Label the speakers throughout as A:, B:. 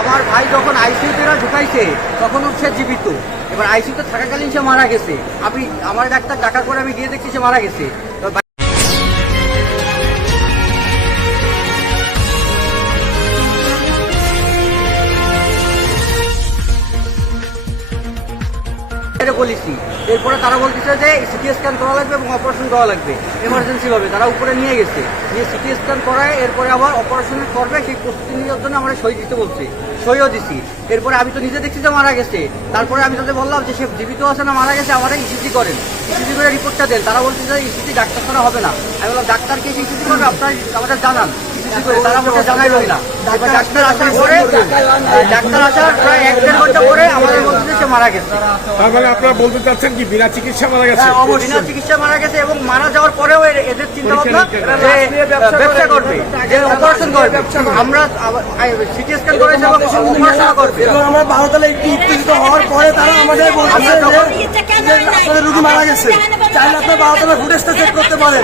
A: আমার ভাই যখন আইসিইউতে ঢুকাইছে, তখন সে জীবিত। এবার আইসিইউতে থাকাকালীন সে মারা গেছে। আমি আমার ডাক্তার ডাকার পরে আমি গিয়ে দেখছি সে মারা গেছে। বলেছি। এরপরে তারা বলতেছে যে সিটি স্ক্যান করা লাগবে এবং অপারেশন করা লাগবে। এমার্জেন্সি ভাবে তারা উপরে নিয়ে গেছে। নিয়ে সিটি স্ক্যান করায় এরপরে আবার অপারেশন করবে, সেই প্রস্তুতি নেওয়ার জন্য আমরা সই দিতে বলছি। সইও দিছি। এরপরে আমি তো নিজে দেখছি যে মারা গেছে। তারপরে আমি তাদের বললাম যে সে জীবিত আছে না মারা গেছে আমার ইসিজি করেন। ইসিজি করে রিপোর্টটা দেন। তারা বলছে যে ইসিজি ডাক্তার ছাড়া হবে না। আমি বললাম ডাক্তারকে ইসিজি করবে? আপনার আমাদের জানান। না। এবার ডাক্তার আসার পরে ডাক্তার আসার প্রায় এক দেড় ঘণ্টা পরে আমাদের সে মারা গেছে।
B: তার মানে আপনারা বলতে চাচ্ছেন কি বিনা চিকিৎসা মারা গেছে?
A: হ্যাঁ, বিনা চিকিৎসা মারা গেছে এবং মারা যাওয়ার পরেও এদের চিন্তা ভাবনা যে ব্যবসা করবে। যে অপারেশন করবে। আমরা সিটি স্ক্যান করেছে এবং অপারেশন করবে
C: এবং আমরা বারোতলা একটু উত্তেজিত হওয়ার পরে তারা আমাদের বলছে যে আপনাদের রুগী মারা গেছে। চাইলে আপনার বারোতলা ফুটেজটা চেক করতে পারেন।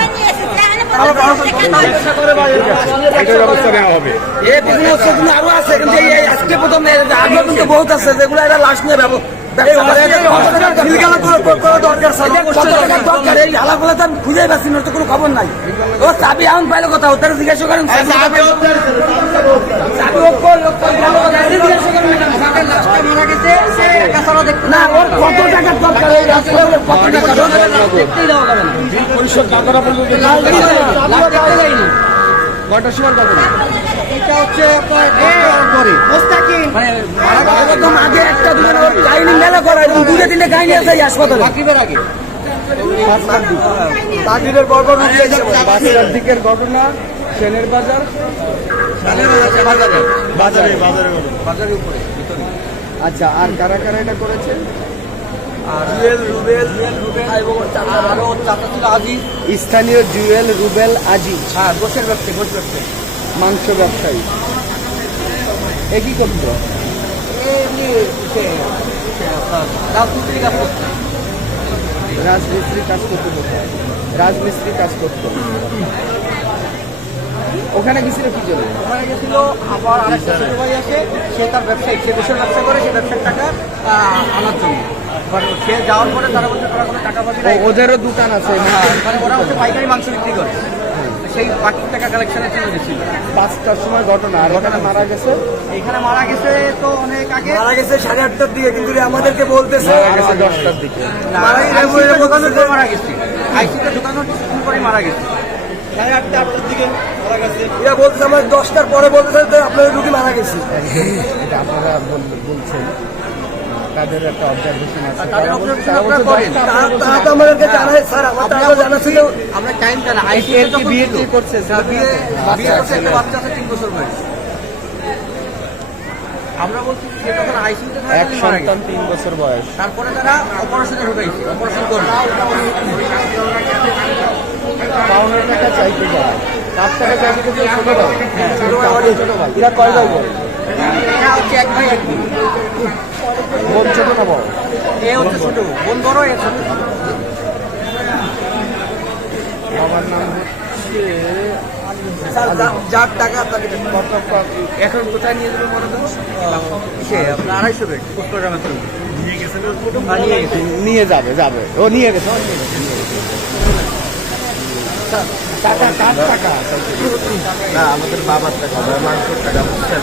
C: এই বিভিন্ন সেগুলো আরও আছে কিন্তু এই এই আজকে প্রথম আগে কিন্তু বহুত আছে যেগুলো এরা লাশ নিয়ে ব্যবহার খুঁজে পাচ্ছি না তো কোনো খবর নাই। ও চাবি এখন পাইলে কথা তারা জিজ্ঞাসা করেন না। ওর কত টাকার দরকার? কত টাকা
A: দেখতেই দেওয়া যাবে না।
B: পর্যন্ত কয়টার সময়
A: এটা হচ্ছে মোস্তাকিম মানে মারা গেছে
C: একদম আগে একটা দুজন কাহিনী মেলা করা এবং দুটো তিনটে কাহিনী আছে এই হাসপাতালে।
A: আগে।
C: বাকিদের বরবর রুগী আছে
B: পাঁচটার দিকের ঘটনা বাজার।
A: বাজারে
B: বাজারে।
A: বাজারের উপরে
B: আচ্ছা আর কারা কারা এটা করেছে?
C: জুয়েল রুবেল এবং
A: আরও চাচা ছিল আজিজ।
B: স্থানীয় জুয়েল রুবেল আজিজ।
A: হ্যাঁ গোসের ব্যবসায়ী গোস ব্যবসায়ী।
B: মাংস ব্যবসায়ী। এ কি করতো?
A: এমনি কাজ করছে
B: রাজমিস্ত্রি কাজ করতে হতো রাজমিস্ত্রি কাজ করতো। ওখানে গেছিল কি জন্য?
A: ওখানে গেছিল আবার আরেকটা ছোট ভাই আছে সে তার ব্যবসায়ী সে গোসের ব্যবসা করে সে ব্যবসার টাকা আনার জন্য। সে যাওয়ার পরে তারা বলছে তারা কোনো টাকা পাবি
B: ওদেরও দোকান আছে।
A: হ্যাঁ, মানে ওরা হচ্ছে পাইকারি মাংস বিক্রি করে। সেই বাকি টাকা কালেকশনের জন্য গেছিল
B: পাঁচটার সময় ঘটনা আর ওখানে মারা গেছে?
A: এইখানে মারা গেছে তো অনেক আগে।
C: মারা গেছে সাড়ে আটটার দিকে কিন্তু আমাদেরকে বলতেছে।
B: দশটার দিকে।
A: মারা
C: গেছে,
A: আইসিতে ঢুকানোর মারা গেছে।
C: সাড়ে আটটা আটটার দিকে মারা গেছে। এরা বলতেছে আমার দশটার পরে বলতেছে যে আপনাদের রুগী মারা গেছে।
B: এটা আপনারা বলছেন। তাদের একটা অবজারভেশন আছে। তারা
C: তো আমাদেরকে জানায় স্যার আমার জানা ছিল
A: আমরা টাইম জানা আইসি
B: কি বিয়ে টিয়ে করছে?
A: হ্যাঁ, বিয়ে বিয়ে করছে
B: আছে?
A: একটা বাচ্চা আছে তিন বছর বয়স। আমরা বলছি সে তখন আইসিউতে
B: এক সন্তান তিন বছর বয়স।
A: তারপরে তারা অপারেশনে ঢুকাইছে অপারেশন
B: টাকা চাইতে যায় কার টাকা চাইতে ভাই ভাই
C: বোন?
B: না বাবার নাম হচ্ছে
C: যার টাকা
B: এখন কোথায় নিয়ে যাবে মনে
A: সে আপনার আড়াইশো নিয়ে গেছে নিয়ে
B: যাবে যাবে ও নিয়ে গেছে। টাকা টাকা।
D: না আমাদের বাবার টাকা মাংসের টাকা বুঝছেন?